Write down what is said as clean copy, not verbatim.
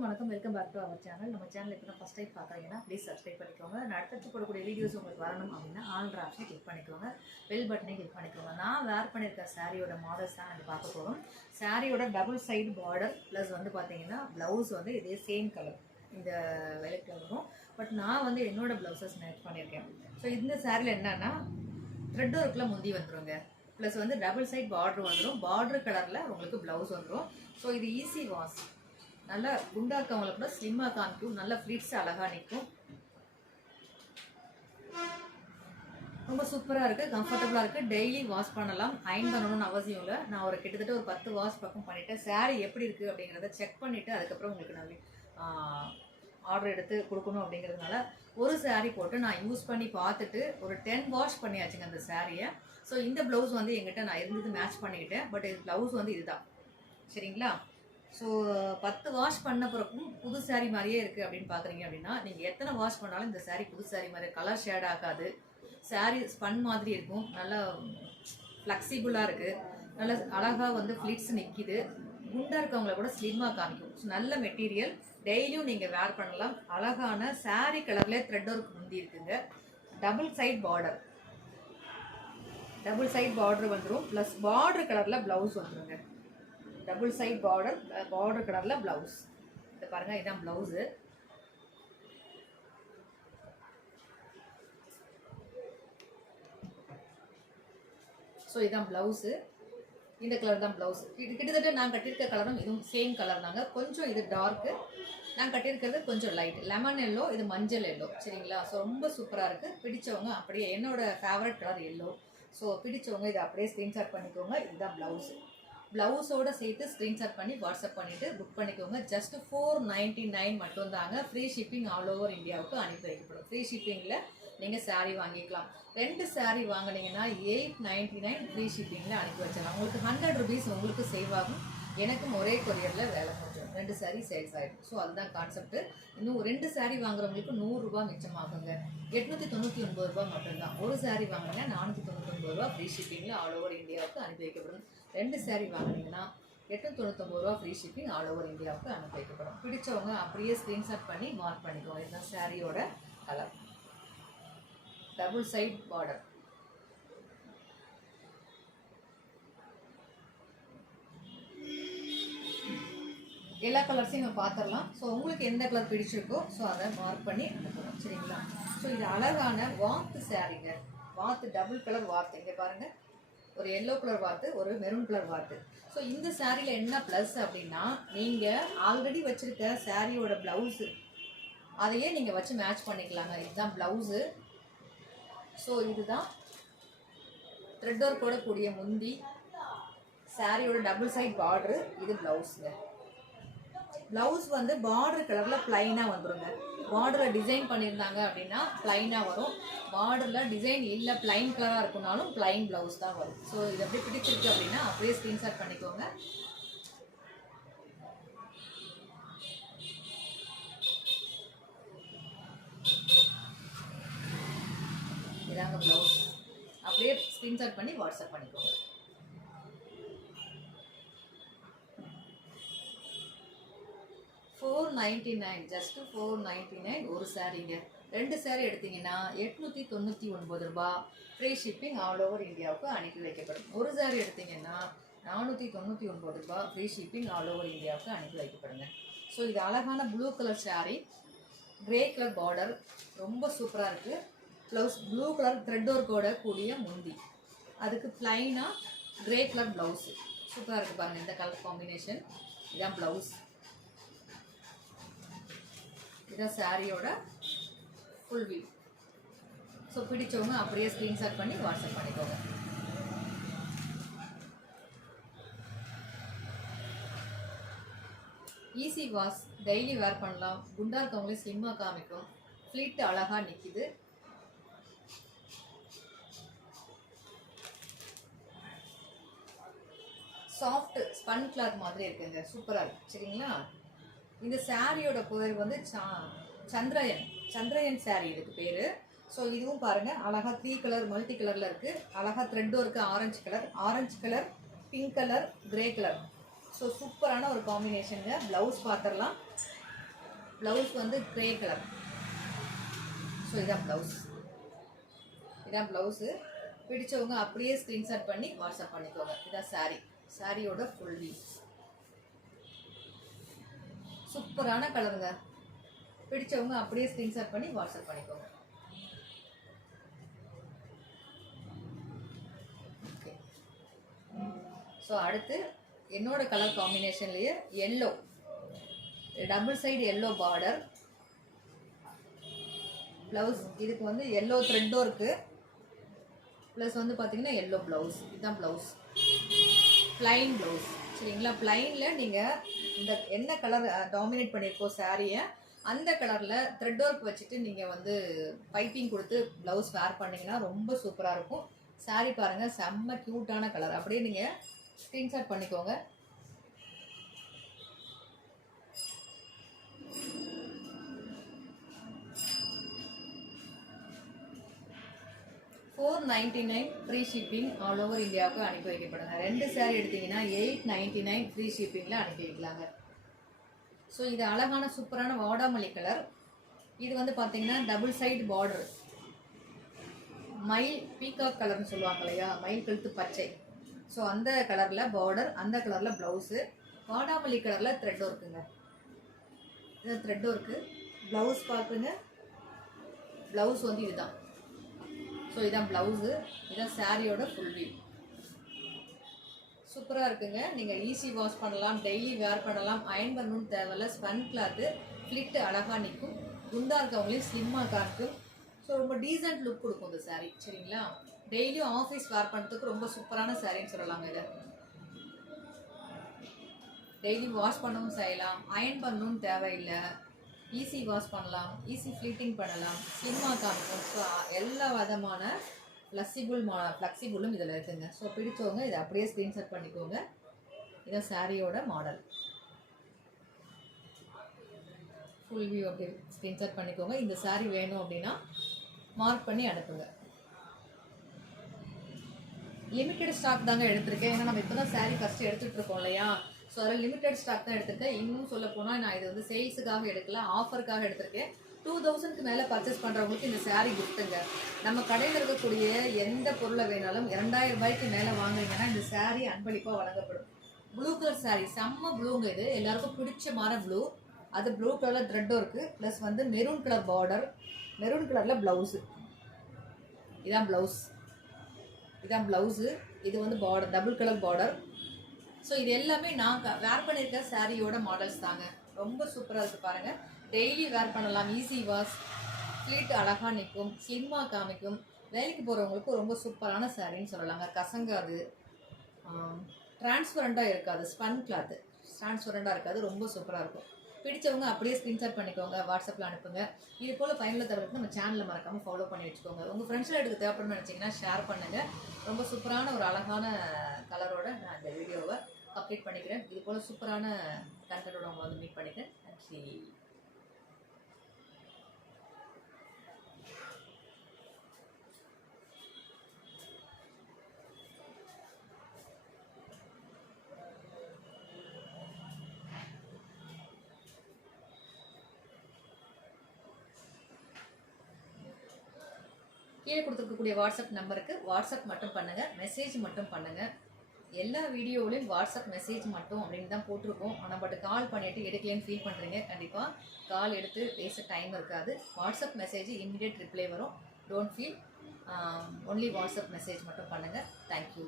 எல்லாருக்கும் வணக்கம். Welcome back to our channel. நம்ம சேனல் இப்போ ஃபஸ்ட் டைம் பார்க்குறீங்கன்னா ப்ளீஸ் சப்ஸ்கிரைப் பண்ணிக்கோங்க. நான் அடுத்தடுத்து போடக்கூடிய வீடியோஸ் உங்களுக்கு வரணும் அப்படின்னா ஆல்ரெடி ஆப்ஷன் கிளிக் பண்ணிக்கோங்க. பெல் பட்டனை கிளிக் பண்ணிக்கோங்க. நான் வேர் பண்ணியிருக்க சாரியோட மாடல்ஸ் தான் நம்ம பார்க்க போகிறோம். சாரியோட டபுள் சைடு பார்டர் ப்ளஸ் வந்து பார்த்தீங்கன்னா ப்ளவுஸ் வந்து இதே சேம் கலர் இந்த விலைக்கு வரும். பட் நான் வந்து என்னோட ப்ளவுஸஸ் மேட்ச் பண்ணியிருக்கேன். ஸோ இந்த சாரியில் என்னன்னா த்ரெட் ஒர்க்கில் முந்தி வந்துடுங்க. ப்ளஸ் வந்து டபுள் சைட் பார்டர் வந்துடும். பார்டர் கலரில் உங்களுக்கு ப்ளவுஸ் வந்துடும். ஸோ இது ஈஸி வாஷ். நல்லா குண்டா இருக்கவங்களை கூட ஸ்லிம்மாக காமிக்கும். நல்ல ஃப்ளீட்ஸ் அழகாக நிற்கும். ரொம்ப சூப்பராக இருக்குது, கம்ஃபர்டபுளாக இருக்குது. டெய்லி வாஷ் பண்ணலாம். அயன் பண்ணணும்னு அவசியம் இல்லை. நான் ஒரு கிட்டத்தட்ட ஒரு 10 வாஷ் பக்கம் பண்ணிவிட்டேன். சாரீ எப்படி இருக்குது அப்படிங்கிறத செக் பண்ணிவிட்டு அதுக்கப்புறம் உங்களுக்கு நான் ஆர்டர் எடுத்து கொடுக்கணும் அப்படிங்கிறதுனால ஒரு சாரீ போட்டு நான் யூஸ் பண்ணி பார்த்துட்டு ஒரு 10 வாஷ் பண்ணியாச்சுங்க அந்த சாரியை. ஸோ இந்த ப்ளவுஸ் வந்து எங்கிட்ட நான் இருந்தது மேட்ச் பண்ணிக்கிட்டேன். பட் இது ப்ளவுஸ் வந்து இதுதான், சரிங்களா? ஸோ 10 வாஷ் பண்ண பிறக்கும் புது சாரீ மாதிரியே இருக்குது அப்படின்னு பார்க்குறீங்க அப்படின்னா நீங்கள் எத்தனை வாஷ் பண்ணாலும் இந்த சாரீ புது சாரீ மாதிரி கலர் ஷேட் ஆகாது. சாரீ ஸ்பன் மாதிரி இருக்கும். நல்லா ஃப்ளெக்சிபிளாக இருக்குது. நல்லா அழகாக வந்து ஃப்ளீட்ஸ் நிற்கிது. குண்டாக இருக்கவங்கள கூட ஸ்லிம்மாக காமிக்கும். ஸோ நல்ல மெட்டீரியல். டெய்லியும் நீங்கள் வேர் பண்ணலாம். அழகான சாரீ கலர்லேயே த்ரெட் ஒர்க் முந்தி இருக்குங்க. டபுள் சைட் பார்டர் வந்துடும். ப்ளஸ் பார்டர் கலரில் ப்ளவுஸ் வந்துடுங்க. டபுள் சைட் பார்டர் கலரில் ப்ளவுஸ். இதை பாருங்கள், இதுதான் ப்ளவுஸு. ஸோ இதுதான் ப்ளவுஸு. இந்த கலர் தான் ப்ளவுஸ். கிட்டத்தட்ட நான் கட்டியிருக்க கலரும் இதுவும் சேம் கலர் தாங்க. கொஞ்சம் இது டார்க்கு, நான் கட்டியிருக்கிறது கொஞ்சம் லைட் லெமன் எல்லோ, இது மஞ்சள் எல்லோ, சரிங்களா? ஸோ ரொம்ப சூப்பராக இருக்குது. பிடிச்சவங்க அப்படியே, என்னோட ஃபேவரட் கலர் எல்லோ. ஸோ பிடிச்சவங்க இதை அப்படியே ஸ்க்ரீன்ஷாட் பண்ணிக்கோங்க. இதுதான் ப்ளவுஸு. ப்ளவுஸோடு சேர்த்து ஸ்க்ரீன்ஷாட் பண்ணி வாட்ஸ்அப் பண்ணிவிட்டு புக் பண்ணிக்கோங்க. ஜஸ்ட் 499 மட்டும்தாங்க. ஃப்ரீ ஷிப்பிங் ஆல் ஓவர் இந்தியாவுக்கு அனுப்பி வைக்கப்படும். ஃப்ரீ ஷிப்பிங்கில் நீங்கள் சாரீ வாங்கிக்கலாம். 2 சாரீ வாங்கினீங்கன்னா 899 ஃப்ரீ ஷிப்பிங்கில் அனுப்பி வச்சிடலாம். உங்களுக்கு 100 rupees உங்களுக்கு சேவ் ஆகும். எனக்கும் ஒரே கொரியரில் வேலை முடிஞ்சிடும். 2 சாரீ சேல்ஸ் ஆகிடும். ஸோ அதுதான் கான்செப்ட்டு. இன்னும் 2 சாரீ வாங்குறவங்களுக்கு 100 ரூபா மிச்சமாகுங்க. 899 ரூபா மட்டும்தான். ஒரு சாரீ வாங்கினீங்கன்னா 499 ரூபா ஃப்ரீ ஷிப்பிங்கில் ஆல் ஓவர் இந்தியாவுக்கு அனுப்பி வைக்கப்படும். 2 சாரீ வாங்கினீங்கன்னா 899 ரூபா ஃப்ரீ ஷிப்பிங் ஆல் ஓவர் இந்தியாவுக்கு அனுப்பி வைக்கப்படும். பிடிச்சவங்க அப்படியே ஸ்க்ரீன்ஷாட் பண்ணி மார்க் பண்ணிக்கோங்க. இதுதான் சாரியோட கலர். Double side border. எல்லா கலர்ஸையும் நம்ம பார்த்துடலாம். ஸோ உங்களுக்கு எந்த கலர் பிடிச்சிருக்கோ ஸோ அதை மார்க் பண்ணி அனுப்பணும், சரிங்களா? ஸோ இது அழகான வாத்து சாரீங்க. வாத்து டபுள் கலர் வாத்து. இங்கே பாருங்கள், ஒரு எல்லோ கலர் வாத்து, ஒரு மெரூன் கலர் வாத்து. ஸோ இந்த சாரியில் என்ன ப்ளஸ் அப்படின்னா நீங்கள் ஆல்ரெடி வச்சுருக்க சாரியோட ப்ளவுஸு அதையே நீங்கள் வச்சு மேட்ச் பண்ணிக்கலாங்க. இதுதான் ப்ளவுஸு. ஸோ இதுதான் த்ரெட் ஒர்க்கோட கூடிய முந்தி, சாரியோட டபுள் சைட் பார்டரு, இது ப்ளவுஸுங்க. ப்ளவுஸ் வந்து பார்டர் கலரில் ப்ளைனாக வந்துடுங்க. பார்டரில் டிசைன் பண்ணியிருந்தாங்க அப்படின்னா ப்ளைனாக வரும். பார்டரில் டிசைன் இல்லை ப்ளைன் கலராக இருக்குனாலும் ப்ளைன் ப்ளவுஸ் தான் வரும். ஸோ இது அப்படியே பிடிச்சிருக்கு அப்படின்னா அப்படியே ஸ்க்ரீன்ஷாட் பண்ணிக்கோங்க. இதாங்க ப்ளவுஸ். அப்படியே ஸ்க்ரீன்ஷாட் பண்ணி வாட்ஸ்அப் பண்ணிக்கோங்க. $499, ஜஸ்ட் $499 ஒரு சாரீங்க. 2 சாரீ எடுத்தீங்கன்னா 899 ரூபா ஃப்ரீ ஷிப்பிங் ஆல் ஓவர் இந்தியாவுக்கு அனுப்பி வைக்கப்படும். ஒரு சாரீ எடுத்தீங்கன்னா 499 ரூபா ஃப்ரீ ஷிப்பிங் ஆல் ஓவர் இந்தியாவுக்கு அனுப்பி வைக்கப்படுங்க. ஸோ இது அழகான blue colour sari, grey colour border, ரொம்ப சூப்பராக இருக்குது. ப்ளவுஸ் ப்ளூ கலர் த்ரெட் ஒர்க்கோட கூடிய முந்தி, அதுக்கு ப்ளைனாக கிரே கலர் ப்ளவுஸு. சூப்பராக இருக்குது பாருங்கள் இந்த கலர் காம்பினேஷன். இதுதான் ப்ளவுஸ். இதுதான் சாரியோட ஃபுல் வியூ. ஸோ பிடிச்சவங்க அப்படியே ஸ்க்ரீன்ஷாட் பண்ணி வாட்ஸ்அப் பண்ணிக்கோங்க. ஈஸி வாஷ், டெய்லி வேர் பண்ணலாம். குண்டா இருக்கவங்களே ஸ்லிம்மாக காமிக்கும். ஃப்ளீட் அழகாக நிற்கிது. சாஃப்ட் ஸ்பன் கிளாத் மாதிரி இருக்குங்க. சூப்பராக இருக்குது, சரிங்களா? இந்த சாரியோட பேர் வந்து சந்திரயன் சாரீ இதுக்கு பேர். ஸோ இதுவும் பாருங்கள் அழகாக 3 கலர் மல்டி கலரில் இருக்குது. அழகாக thread work orange colour, pink colour, grey colour. So சூப்பரான ஒரு காம்பினேஷனுங்க. ப்ளவுஸ் பார்த்துடலாம். ப்ளவுஸ் வந்து க்ரே கலர். ஸோ இதான் ப்ளவுஸ். இதான் ப்ளவுஸு. பிடிச்சவங்க அப்படியே ஸ்க்ரீன்ஷாட் பண்ணி வாட்ஸ்அப் பண்ணிக்கோங்க. இதான் சாரீ. சாரியோட ஃபுல் வியூ. சூப்பரான கலருங்க. பிடிச்சவங்க அப்படியே ஸ்க்ரீன்ஷாட் பண்ணி வாட்ஸ்அப் பண்ணிக்கோங்க. ஓகே. ஸோ அடுத்து என்னோட கலர் காம்பினேஷன்லேயே yellow, double side yellow border blouse. இதுக்கு வந்து எல்லோ த்ரெட்டும் இருக்குது, ப்ளஸ் வந்து பார்த்தீங்கன்னா எல்லோ ப்ளவுஸ். இதுதான் ப்ளவுஸ், ப்ளைன் ப்ளவுஸ். சரிங்களா? ப்ளைனில் நீங்கள் இந்த என்ன கலர் டாமினேட் பண்ணியிருக்கோம் சாரியை, அந்த கலரில் த்ரெட் ஒர்க் வச்சுட்டு நீங்கள் வந்து பைப்பிங் கொடுத்து ப்ளவுஸ் வேர் பண்ணிங்கன்னா ரொம்ப சூப்பராக இருக்கும். சாரீ பாருங்கள், செம்ம க்யூட்டான கலர். அப்படியே நீங்கள் ஸ்க்ரீன்ஷாட் பண்ணிக்கோங்க. $499 ஃப்ரீ ஷிப்பிங் ஆல் ஓவர் இந்தியாவுக்கு அனுப்பி வைக்கப்படுங்க. 2 சாரீ எடுத்தீங்கன்னா $899 ஃப்ரீ ஷிப்பிங்கில் அனுப்பி வைக்கலாங்க. ஸோ இது அழகான சூப்பரான வாடாமல்லி கலர். இது வந்து பார்த்தீங்கன்னா டபுள் சைடு பார்டர், மயில் பீகாக் கலர்னு சொல்லுவாங்க இல்லையா, மயில் கழுத்து பச்சை. ஸோ அந்த கலரில் பார்டர், அந்த கலரில் ப்ளவுஸு. வாடாமல்லி கலரில் த்ரெட் ஒர்க்குங்க. இது த்ரெட் ஒர்க்கு. ப்ளவுஸ் பார்க்குங்க. ப்ளவுஸ் வந்து இதுதான். ஸோ இதான் ப்ளவுஸு. இதான் சாரியோட ஃபுல் வியூ. சூப்பராக இருக்குங்க. நீங்கள் ஈஸி வாஷ் பண்ணலாம், டெய்லி வேர் பண்ணலாம், அயன் பண்ணணும்னு தேவையில்ல. ஸ்பன் கிளாத்து, ஃப்ளிட் அழகாக நிற்கும், குண்டாக இருக்கவங்களையும் ஸ்லிம்மாக காட்டும். ஸோ ரொம்ப டீசென்ட் லுக் கொடுக்கும் இந்த சாரீ. சரிங்களா? டெய்லியும் ஆஃபீஸ் வேர் பண்ணுறதுக்கு ரொம்ப சூப்பரான சாரின்னு சொல்லலாங்க. இதை டெய்லி வாஷ் பண்ணவும் செய்யலாம், அயன் பண்ணணும்னு தேவையில்லை, ஈஸி வாஷ் பண்ணலாம், ஈஸி ஃப்ளீட்டிங் பண்ணலாம், ஸ்லிம்மாக காமிக்கும். ஸோ எல்லா விதமான ஃப்ளெக்சிபிளும் இதில் இருக்குங்க. ஸோ பிடிச்சவங்க இதை அப்படியே ஸ்க்ரீன்ஷாட் பண்ணிக்கோங்க. இதான் சாரியோட மாடல். ஃபுல் வியூ அப்படியே ஸ்க்ரீன்ஷாட் பண்ணிக்கோங்க. இந்த சாரீ வேணும் அப்படின்னா மார்க் பண்ணி அனுப்புங்க. லிமிட்டட் ஸ்டாக் தாங்க எடுத்திருக்கேன். ஏன்னா நம்ம இப்போ தான் சாரீ ஃபஸ்ட்டு எடுத்துகிட்டு இருக்கோம் இல்லையா. ஸோ அதில் லிமிட்டட் ஸ்டாக் தான் எடுத்திருக்கேன். இன்னும் சொல்ல போனால் நான் இது வந்து சேல்ஸுக்காக எடுக்கல, ஆஃபருக்காக எடுத்திருக்கேன். 2000க்கு மேலே பர்ச்சேஸ் பண்ணுறவங்களுக்கு இந்த சாரீ கிஃப்ட்டுங்க. நம்ம கடையில் இருக்கக்கூடிய எந்த பொருளை வேணாலும் 2000 ரூபாய்க்கு மேலே வாங்குறீங்கன்னா இந்த சாரீ அன்பளிப்பாக வழங்கப்படும். ப்ளூ கலர் சாரீ, செம்ம ப்ளூங்க. இது எல்லாருக்கும் பிடிச்சமான ப்ளூ. அது ப்ளூ கலரில் த்ரெட்டும் இருக்குது, ப்ளஸ் வந்து மெரூன் கலர் பார்டர், மெரூன் கலரில் ப்ளவுஸு. இதான் ப்ளவுஸ். இதான் ப்ளவுஸு. இது வந்து border, double colour border. So இது எல்லாமே நான் வேர் பண்ணியிருக்க சாரியோட மாடல்ஸ் தாங்க. ரொம்ப சூப்பராக இருக்குது பாருங்கள். டெய்லி வேர் பண்ணலாம், ஈஸி வாஷ், ஃப்ளீட் அழகாக நிற்கும், ஸ்லிம்மாக காமிக்கும். வேலைக்கு போகிறவங்களுக்கு ரொம்ப சூப்பரான சாரின்னு சொல்லலாங்க. கசங்காது, டிரான்ஸ்பரண்ட்டாக இருக்காது, ஸ்பன் கிளாத்து டிரான்ஸ்பரண்ட்டாக இருக்காது, ரொம்ப சூப்பராக இருக்கும். பிடிச்சவங்க அப்படியே ஸ்க்ரீன்ஷாட் பண்ணிக்கோங்க, வாட்ஸ்அப்பில் அனுப்புங்க. இது போல் பயனுள்ள தகவலுக்கு நம்ம சேனலில் மறக்காமல் ஃபாலோ பண்ணி வச்சுக்கோங்க. உங்கள் ஃப்ரெண்ட்ஸில் எடுக்க தேவைப்படுன்னு நினச்சிங்கன்னா ஷேர் பண்ணுங்கள். ரொம்ப சூப்பரான ஒரு அழகான கலரோட நான் இந்த வீடியோவை கம்ப்ளீட் பண்ணிக்கிறேன். இது போல் சூப்பரான கண்டென்ட்டோட உங்களை வந்து மீட் பண்ணிக்கிறேன். நன்றி. கீழே கொடுத்துருக்கக்கூடிய வாட்ஸ்அப் நம்பருக்கு வாட்ஸ்அப் மட்டும் பண்ணுங்கள், மெசேஜ் மட்டும் பண்ணுங்கள். எல்லா வீடியோவிலையும் வாட்ஸ்அப் மெசேஜ் மட்டும் அப்படின்னு தான் போட்டிருக்கோம். ஆனால் பட் கால் பண்ணிவிட்டு எடுக்கலேன்னு ஃபீல் பண்ணுறீங்க. கண்டிப்பாக கால் எடுத்து பேச டைம் இருக்காது. வாட்ஸ்அப் மெசேஜ் இம்மிடியேட் ரிப்ளை வரும். Don't feel. Only WhatsApp message மட்டும் பண்ணுங்கள். தேங்க்யூ.